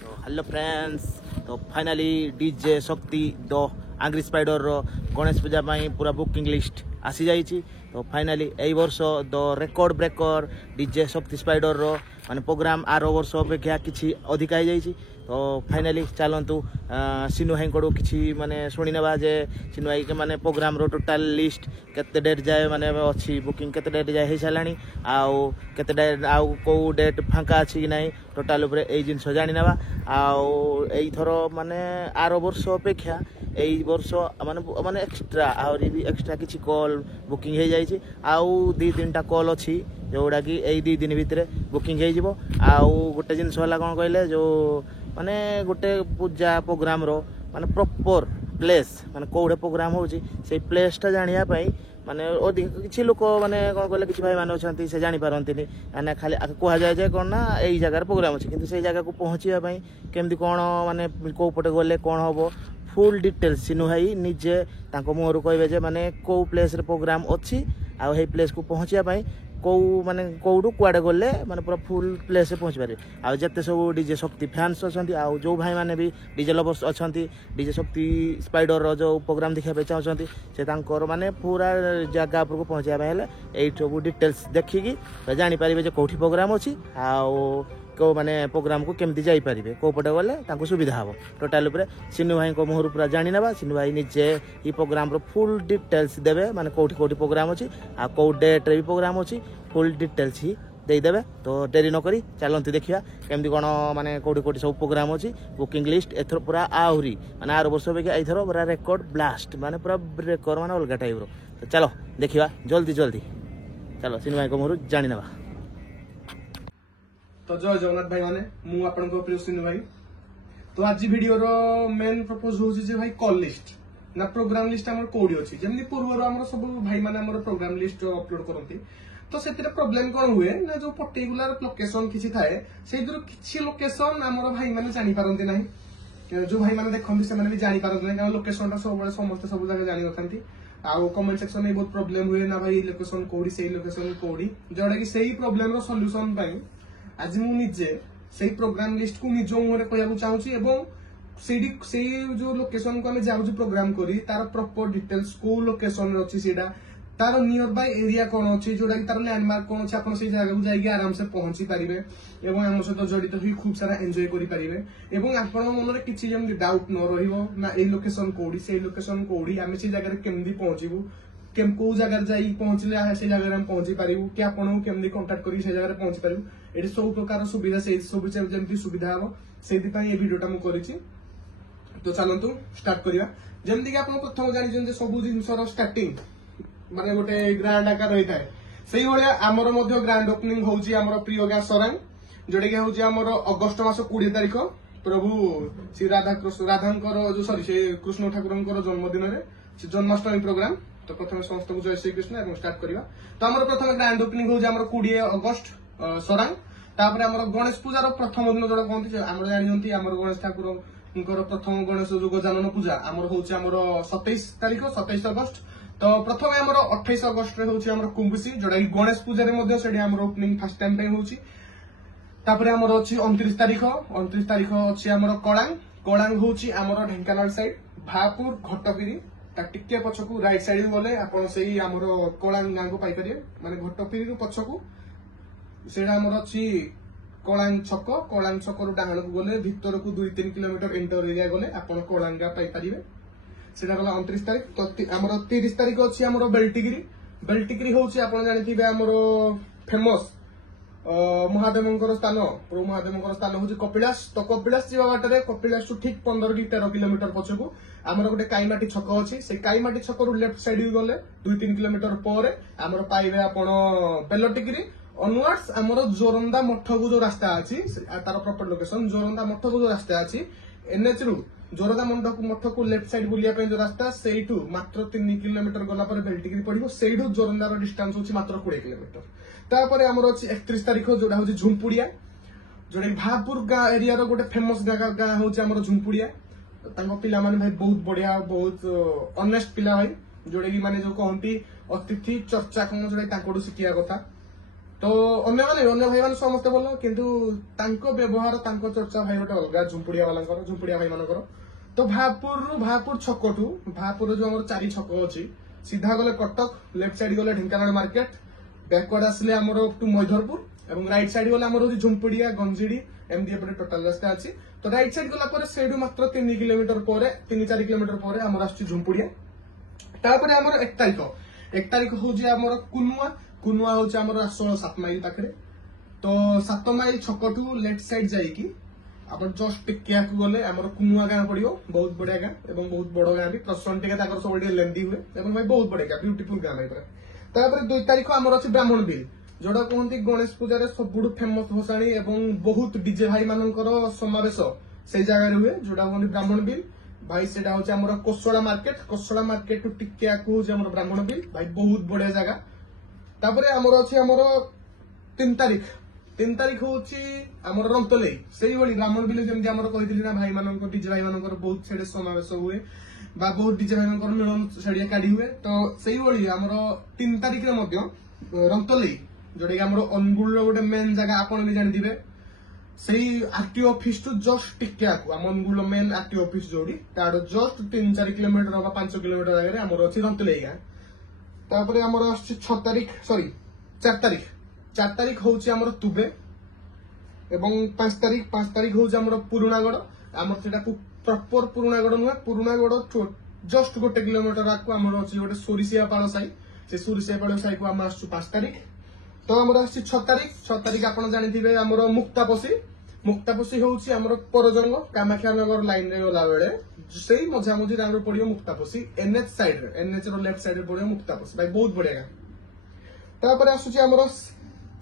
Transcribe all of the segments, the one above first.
तो hello friends, तो finally DJ शक्ति द आंग्री स्पाइडर गणेश पूजा पूरा बुकिंग लिस्ट आसी जाइए। तो फाइनाली यही वर्ष द रेकर्ड ब्रेकर डीजे शक्ति स्पाइडर माने प्रोग्राम आर वर्ष अपेक्षा किसी अधिक हो जाइए। तो फाइनाली चलतु सिनु भाई को किसी माने शुणी ना जे सिनु भाई के माने प्रोग्राम रो टोटाल लिस्ट केते डेट जाए माने अच्छी बुकिंग केते डेट जाए हो साराणी आउ केते डेट आउ को डेट फांका अच्छी कि ना टोटाल उपरे एई जिंस जानि नबा। आउ एई थरो माने आर वर्ष अपेक्षा एई वर्ष माने माने एक्स्ट्रा आउरी भी एक्स्ट्रा किसी कॉल बुकिंग हो जाइए। आउ दी तीनटा कॉल अच्छी जोड़ा कि एई दी दिन भितर बुकिंग हो जिवो। आउ गोटे जिनस होला कोन कहले जो माने गोटे पूजा प्रोग्राम रो माने प्रॉपर प्लेस माने कोडे प्रोग्राम होची से प्लेसटा जानिया पई माने अधिक किछि लोक माने कोन कहले किछि भाई माने अछंती से जानि पारंतिनी माने खाली कहा जाय जे कोन ना एई जगह प्रोग्राम अछि किंतु से जगह को पहुंचिया पई केमदी कोन माने को पटे गले कोन हबो फुल डिटेल्स सिनु भाई निजे तांको मोहरु कहबे जे माने को प्लेस रे प्रोग्राम अछि आ हे प्लेस को पहुंचिया पई कौ माने कौडू कुआडे गले माने पूरा फुल प्लेस से पहुंच पारे। आ जते सब डीजे शक्ति फैंस अछंती आ जो भाई माने भी डीजे लवर्स अछंती डीजे शक्ति स्पाइडर रो जो प्रोग्राम देखा पे चाहछंती से तांकर माने पूरा जगह पर को पहुंचा हेले एई सब डिटेल्स देखिकी तो जानि पारिबे जे कोठी प्रोग्राम अछि आ को माने प्रोग्राम को केमती जाई पारिबे को पटे गले तांको सुविधा हबो। टोटल ऊपर सिनु भाई को मोहर पूरा जानि नबा सिनु भाई निजे ई प्रोग्राम रो फुल डिटेल्स देबे माने कोठी कोठी प्रोग्राम अछि आ को डेट रे भी प्रोग्राम अछि फुल डिटेल्स ही दे देबे। तो डेरी न करी चलंती देखिया केमती कोन माने कोठी कोठी सब प्रोग्राम अछि बुकिंग लिस्ट एथर पूरा आहुरी माने आर वर्ष बे एथर पूरा रेकॉर्ड ब्लास्ट माने पूरा रेकॉर्ड माने अलगा टाइप रो। तो चलो देखिया जल्दी जल्दी चलो सिनु भाई को मोहर जानि नबा। तो जय जगन्नाथ भाई माने मु आपन को प्रिय सिनु भाई। तो आज वीडियो रो मेन पर्पस होची जे भाई कॉल लिस्ट ना प्रोग्राम लिस्ट हमर कोडी अछि जेमनी पूर्व रो हमर सब भाई माने हमर प्रोग्राम लिस्ट अपलोड करंती। तो सेतिर प्रॉब्लम कोन हुए ना जो पर्टिकुलर लोकेशन किछि थाए सेतिर किछि लोकेशन हमर भाई माने जानि पारंती नाही जो भाई माने देखंती से माने भी जानि पारंती नाही कारण लोकेशन ता सब बळे समस्त सब जगह जानि नथांती। आउ कमेंट सेक्शन में बहुत प्रॉब्लम हुए ना भाई लोकेशन कोडी सेही लोकेशन कोडी जोडा कि सेही प्रॉब्लम रो सॉल्यूशन पाई आज मु निजे से प्रोग्राम लिस्ट को निज मुहरे कहू चाहूची एवं से जो लोकेशन को आम जाऊँ प्रोग्राम करी तार प्रॉपर डिटेल्स को लोकेशन अच्छी सेटा तार नियर बाय एरिया कौन अच्छी जोटा कि तार लैंडमार्क कौन अच्छे आप जगह को जाइए आराम से पहुंची पारे एवं आम सहित जड़ित हुई खूब सारा एंजॉय करि पारिबे एवं आपण मन में किसी जमी डाउट न रहिबो ना ए लोकेशन कोडी से लोकेशन कोडी आम से जगह केमदी पहुंचीबू को जगह जाई पहुंचले से जगह हम पहुंची पारिबू कि आपण केमदी कांटेक्ट करी से जगह पहुंची पारिबू एटी सब प्रकार सुविधा से सब जमी सुविधा हम से भिडियोटा मुझे करिछि। तो चलतु स्टार्ट करिया जमती कि आप प्रथम जानी सब जिनसर स्टार्टिंग माने गोटे ग्रांड आकार रही थाए से भाया आमर ग्रांड ओपनिंग होउची आमर प्रिय गाँ सरांग जोटा कि होउची आमर अगस्ट मास 20 तारिख प्रभु श्री राधांकर जो सॉरी से कृष्ण ठाकुर जन्मदिन में जन्माष्टमी प्रोग्राम। तो प्रथम समस्त को जय श्री कृष्ण एवं स्टार्ट करिया। तो आमर प्रथम ग्रांड ओपनिंग होउची आमर 20 अगस्ट सरांग तापर आमर गणेश पूजार प्रथम दिन जोड़ा कहते आमर जानी आमर गणेश ठाकुर प्रथम गणेश जो गजानन पूजा आमर होउची आमर 27 तारिख 27 अगस्ट। तो प्रथम आमर 28 अगस्ट रे होउची आमर कुंभसी जोड़ा कि गणेश पूजा रे मध्ये सेडी आमर ओपनिंग फर्स्ट टाइम पे होउची। तापर आमर अछि 29 तारिख अछि आमर कळांग होउची आमर ढेंकानाल साइड भापुर घटपिरी ता टिके पछकू राइट साइड गले आपण सेही आमर कळांग गां को पाई परिए माने घटपिरी रु पछकू सेडा आमर अछि कळांग छक रु डांगल को गले भितर को 2-3 किलोमीटर एंटर एरिया गले आपण कळांगा पाई परिबे सेडा गला 29 तारिख। तो आमर 30 तारिख अछि आमर बेल्टिगिरी होउची आपण जानिथिबे आमर फेमस महादेवंकर स्थान प्रभु महादेवंकर स्थान होउची कपिलास। तो कपिलास जीवा बाटरे कपिलास टू ठीक 15-13 किलोमीटर पछकू आमर गोटे काईमाटी छक अछि से काईमाटी छक रु लेफ्ट साइड गले 2-3 किलोमीटर पर आमर पाइबे आपण बेलटिगिरी ऑनवर्ड्स आमर जोरंदा मठ को जो रास्ता अछि तार प्रॉपर लोकेशन जोरंदा मठ को जो रास्ता अछि एनएच रु जोरंदा मठ को लेफ्ट साइड बुलिया पे जो रास्ता सेइठू मात्र 3 किलोमीटर गला पर बेल्टिगिरी पड़िबो सेइठू जोरंदा रो डिस्टेंस होछि मात्र 20 किलोमीटर। तापर आमर अछि 31 तारिख जोडा होछि झुमपुडिया जोडा भापुर गा एरिया रो गोटे फेमस गां होछि आमर झुमपुडिया। तांको पिला माने भाई बहुत बढ़िया बहुत ऑनेस्ट पिला भाई जोडा कि माने जो कहंती अतिथि चर्चा कोन जोडा तांकोडू सिकिया कथा तो अन्य भाई मैंने समस्ते भल किंतु तांको व्यवहार तांको चर्चा भाई गोटे अलग झुंपुड़िया वाला झुंपुड़िया भाई मानकर तो भापुर छकठू भापुर जो आम 4 छक अच्छी सीधा गले कटक लेफ्ट साइड गले ढेंकानाल मार्केट बैकवर्ड आसले आमर टू मैधरपुर और राइट साइड गले आमर झुंपुड़िया गंजिड़ी एमडी एपटे टोटाल रास्ता अच्छी तो राइट साइड गला से मात्र 3 किलोमीटर पर 3-4 किलोमीटर पर आमर आस झुंपुड़िया तापर आमर 1 तारीख हूँ आमर कुनुआ हूँ आमर 7 माइल पाखे तो 7 माइल छकठू लेफ्ट साइड जाइकी आप जस्ट टिके गले आमर कुनुआ गाँ पड़ो बहुत बढ़िया गाँ और बहुत बड़ गाँ भी प्रसन्न टिके सब लेंदी हुए भाई बहुत बढ़िया गाँ ब्यूटीफुल गाँ भाई तापर 2 तारीख आमर अच्छी ब्राह्मण बिल जोड़ा कहते गणेश पूजा सबुठ फेमस भसाणी और बहुत डीजे भाई मानकर समावेश से जगह हुए जोड़ा कहते ब्राह्मण बिल भाई से हूँ कोसड़ा मार्केट टू टिके हूँ ब्राह्मण बिल भाई बहुत बढ़िया जगह तापर आमर अच्छी आमर 3 तारीख हूँ आमर रंतले से ब्राह्मण बिल जमी आम कही ना भाई मान डीजे भाई मान बहुत से समावेश हुए बहुत डीजे भाई मान मिलन से काढ़ी हुए तो से आमर 3 तारीख रंतले जोटा कि आम अनुगुल गोटे मेन जगह आपन भी जानते से आरटीओ ऑफिस टू जस्ट टिके आम अनुगुल मेन आरटीओ ऑफिस जोड़ी तार जस्ट 3-4 किलोमीटर 5 किलोमीटर जगह आमर अच्छी रंतले गाँ तापर आमर आस 4 तारीख हूँ आमर तुबे एवं 5 तारीख हूँ आमर पुरागढ़ आमर से प्रॉपर पुरागढ़ नुहे पुरागढ़ जस्ट 1 किलोमीटर आगे आमर अच्छी गोटे सोरिशियापाड़ साई से सोरिशियापाड़ साई को आम आसु 5 तारीख तो आमर आस 6 तारीख आप जानते आमर मुक्तापोषी हूँ आमर परजंग कामाख्या नगर लाइन रे गला बेले से मझामझी पड़ो Muktaposhi NH side NH left side पड़ो मुक्तापोषी भाई बहुत बढ़िया तापर आसुची आमर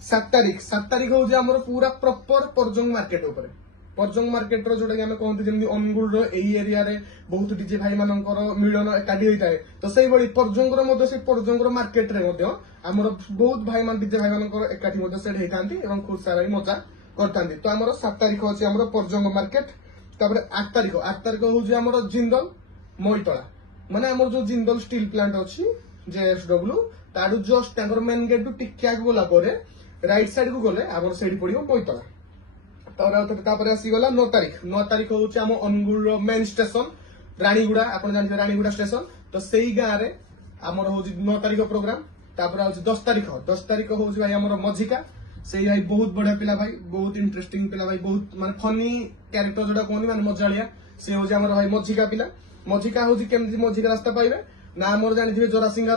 7 तारीख हूँ आमर पूरा प्रॉपर परजंग मार्केट जोटा कि कहते जमी अनुगुल एरिया रे बहुत डीजे भाई मानकर मिलन एकाठी होता है तो से परजंगर से परजंगर मार्केट रे आमर बहुत भाई मान डीजे भाई मानकर एकाठी सेट होता खूब सारा मजा करता तो आमर 7 तारीख अच्छे आमर परजंग मार्केट तापर 8 तारीख हूँ आमर जिंदल मईतला माने आमर जो जिंदल स्टील प्लांट अच्छी जेएसडब्ल्यू ताडू जस्ट मेन गेट टू टिके गला राइट साइड को गले आमर से पड़ो मईतला आसीगला 9 तारीख हूँ आम अनुगुल मेन स्टेशन रानीगुड़ा आप जानते रानीगुड़ा स्टेशन तो से गाँव में आमर हूँ 9 तारीख प्रोग्राम तापर हूँ 10 तारीख हूँ भाई आमर मझिका से भाई बहुत बढ़िया पिला भाई बहुत इंटरेस्टिंग पिला भाई बहुत माने फनी कैरेक्टर जोटा कहनी माने मजालिया से हूँ आमर भाई मझिका पिला मझिका हूँ केमती मझिका रास्ता पाइबे ना आमर जानते जोरासिंगा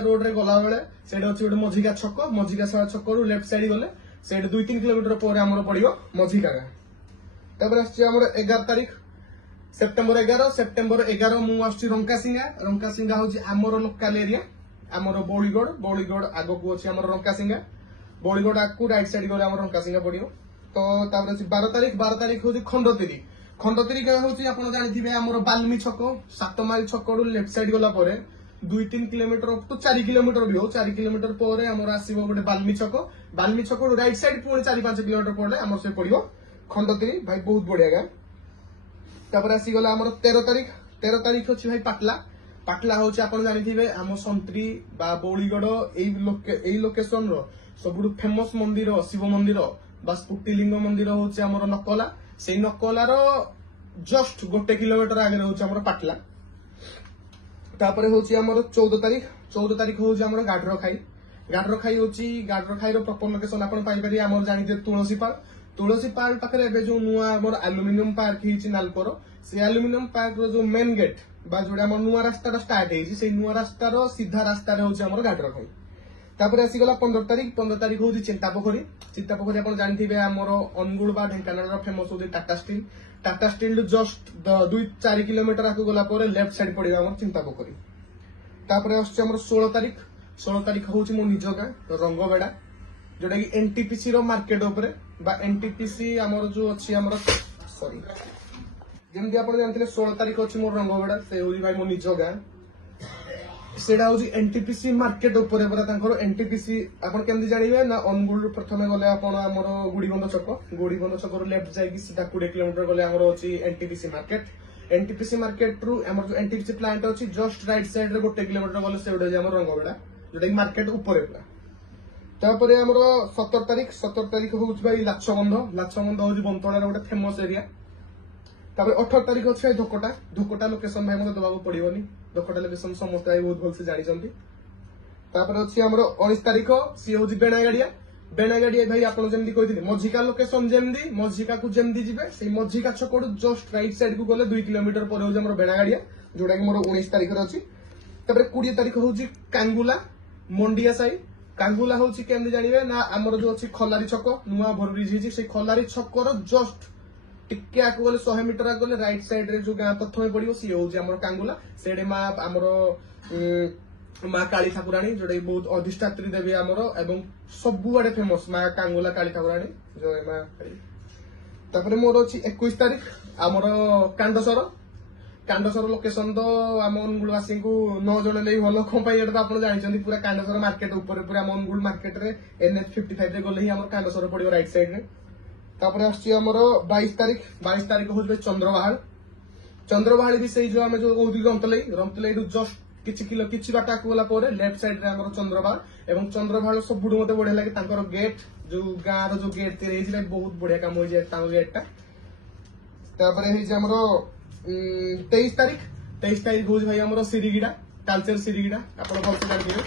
रोड रे गला बेले से गोटे मझिका छक रू लेफ्ट साइड गले से 2-3 किलोमीटर पर आमर पड़ो मझिका गाँ तापर आमर 11 तारीख सेप्टेम्बर 11 मुझे रंकासिंगा हूँ आमर लोकाल एरिया आमर बौलीगढ़ आग को अच्छी आमर रंकासिंगा बौलीगढ़ आग राइट साइड गले आमर रंकासिंगा पड़ो तो 12 तारीख हूँ खंडतिरी गाँ हूँ आप जानते आमर बाल्मी छक 7 माइल छक लेफ्ट साइड गला 2-3 किलोमीटर तो 4 किलोमीटर भी हो 4 किलोमीटर पर आमर आसो गोटे बाल्मी छक राइट साइड पुणी 4-5 किलोमीटर पर आमर से पड़ो खंडतिरी भाई बहुत बढ़िया गाँ तापर आसीगला आमर 13 तारीख अच्छी भाई पाटला हूँ आप जानते आम संतरी बौलीगढ़ लोकेशन सबुठ फेमस मंदिर शिव मंदिर बा स्फूर्तिलिंग मंदिर हूँ आमर नकला से नकलार जस्ट 1 किलोमीटर आगे हूँ आमर पाटला तापर हूँ आमर 14 तारीख हूँ आमर गाढ़र खाई हूँ गाढ़र खाई प्रॉपर लोकेशन आप आमर जानते तुलसीपाल पाखे जो नुआ आमर आलुमिनियम पार्क होती नालकोर से आलुमिनियम पार्क जो मेन गेट बा जोड़ा नुआ रास्ता स्टार्ट होती नुआ रास्तार सीधा रास्तार हूँ आमर गाढ़र खाई तापर आसीगला 15 तारीख हूँ चिंतापोखरी आप जानते आमर अनुगुल ढेंकानाल फेमस हूँ टाटा स्टील जस्ट 2-4 किलोमीटर आगे गला लेफ्ट साइड पड़ो आम चिंतापोखरी तापर आमर 16 तारीख हूँ मो निज गाँ रंगबेड़ा जोटा कि एनटीपीसी मार्केट एनटीपीसी आमर जो अच्छी आमर सॉरी जमी आप जानते 16 तारीख अच्छी मोर रंगबेड़ा से हूँ भाई मो निज गाँ सेटा हूँ एनटीपीसी मार्केट एनटीपीसी आपन केमती जानवे ना अनुगुल प्रथम गले आमर गुड़ीबंध छक लेफ्ट जाकि सीधा 20 किलोमीटर गले आमर अच्छी एनटीपीसी मार्केट रू आमर जो एनटीपीसी प्लांट अच्छी जस्ट राइट साइड रे 1 किलोमीटर गले से आमर रंगबेड़ा जोटा कि मार्केट ऊपर पूरा तापर आमर 17 तारिख हूँ भाई लाछबंध हूँ बंतड़ार गोटे फेमस एरिया। तापर 18 तारिख अच्छे भाई धोकोटा लोकेशन भाई मतलब दबाक पड़ोनी धोकोटा लोकेशन समस्त भाई बहुत भलसे जानी। तापर अच्छी आमर 19 तारिख सी हूँ बेणागाड़िया भाई आप जमी कही मझिका लोकेशन जमी मझिका को जमी जी से मझिका छक जस्ट राइट साइड को गले 2 किलोमीटर पर हूँ बेणागाड़िया जोटा कि मोर 19 तारिख अच्छी। 20 तारिख हूँ कांगुला मंडिया साई कांगुला हूँ केमती जानवे ना आमर जो अच्छी खलारी छक नुआ ओभरब्रिज से खलारी छकर जस्ट टिके आगे गले 100 मीटर आगे गले राइट साइड रे जो गाँ प्रथम पड़ो सी हूँ आमर कांगुला से माँ आमर माँ काली ठाकुराणी जोटा बहुत अधिष्ठात्री देवी आमर एवं सबुआडे फेमस माँ कांगुला काली ठाकुराणी जय माँ काली। तापर मोर अच्छी 21 तारिख आमर कांडसर लोकेशन तो आम अनुगुलवासी को न जन भल कौन तो आप जानते पूरा कांडसर मार्केट ऊपर पूरा अनुगुल मार्केट रे NH 55 रे गले ही आम कांडसर पड़ो राइट साइड रे। तापर आमर 22 तारिख हूँ चंद्रवाहाली भी से जो आम जो कहते रमतलई जस्ट किछि बाट आगे गला लेफ्ट साइड रे आमर चंद्रवाहाल एवं चंद्रवाहाल सब मत बढ़िया लगे गेट जो गाँव जो गेट तैयारी बहुत बढ़िया काम हो जाए गेट टा। आमर 23 तारिख हूँ भाई आमर सिरिगिड़ा तालचेर सिरिगिड़ा आप भलसे जानते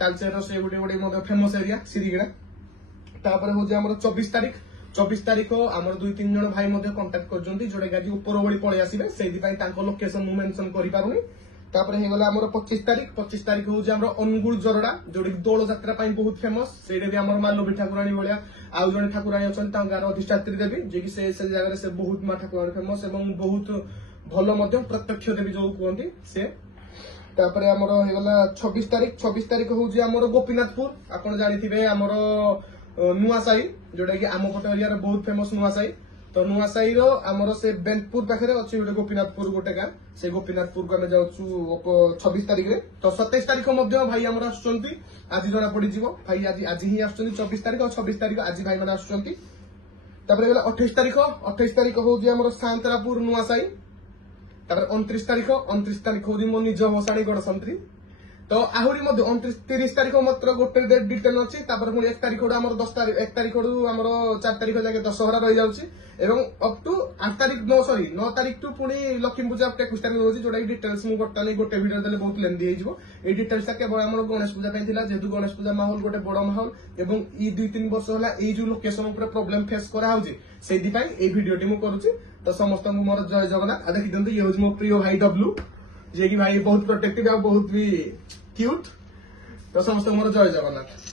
तालचेर से गोटे फेमस एरिया सिरिगिड़ा। तापर हूँ आमर 24 तारिख आमर 2-3 जन भाई कंटाक्ट कर जोटा कि ऊपर बड़ी पलि आसबे से लोकेशन मु मेंशन करि पारुनी। तापर हेगला आमर 25 तारिख हूँ आमर अनुगुल जरडा जोड़ी दोल यात्रा बहुत फेमस से भी आमर माँ लोभी ठाकुराणी भाया आउ जन ठाकुराणी अच्छा गाँव अधिष्ठात्री देवी जी की से जगह से बहुत माँ ठाकुराणी फेमस एवं बहुत भल प्रत्यक्ष देवी जो कहते से। तापर आमर हेगला 26 तारिख हूँ आमर गोपीनाथपुर आप जानी आमर नुआसाई जोटा कि आम पट एरिया बहुत फेमस नुआसाई तो नुआसाई आमर से बेंतपुर पाखे अच्छे गोटे गोपीनाथपुर गोटे गाँ से गोपीनाथपुर को आम जाऊँ 26 तारिख में। तो 27 तारिख भाई आमर आज जना पड़ भाई आज ही आस 24 तारिख और 26 तारिख आज भाई मैंने आस। 28 तारिख हूँ आमर सांतरापुर नुआसाई। 29 तारिख हूँ मो निज भसाणी गणसंत्री तो आहरी 30 तारिख मात्र गोटे डेट डिटेल अच्छी। पुणी 1 तारिख आमर 1 तारिख आमर 4 तारिख जाके दशहरा रही जाऊँगी एवं अप टू 8 तारिख 9 तारिख टू पुणी लक्ष्मी पूजा 21 तारिख रोज जोटा डिटेल्स मुझे गोटे वीडियो देले बहुत लेंदी हो डिटेल्स केवल आम गणेश पूजा जेहेतु गणेश पूजा माहौल गोटे बड़ माहौल एवं 2-3 वर्ष है जो लोकेशन प्रोब्लेम फेस कराई भिडियोटी मुझे करुच्ची। तो समस्त मोर जय जगन्नाथ देखी दिखते ये हूँ मो प्रिय भाई डब्लू जे कि भाई बहुत प्रोटेक्टिव बहुत भी क्यूट। तो समस्त मोर जय जगन्नाथ।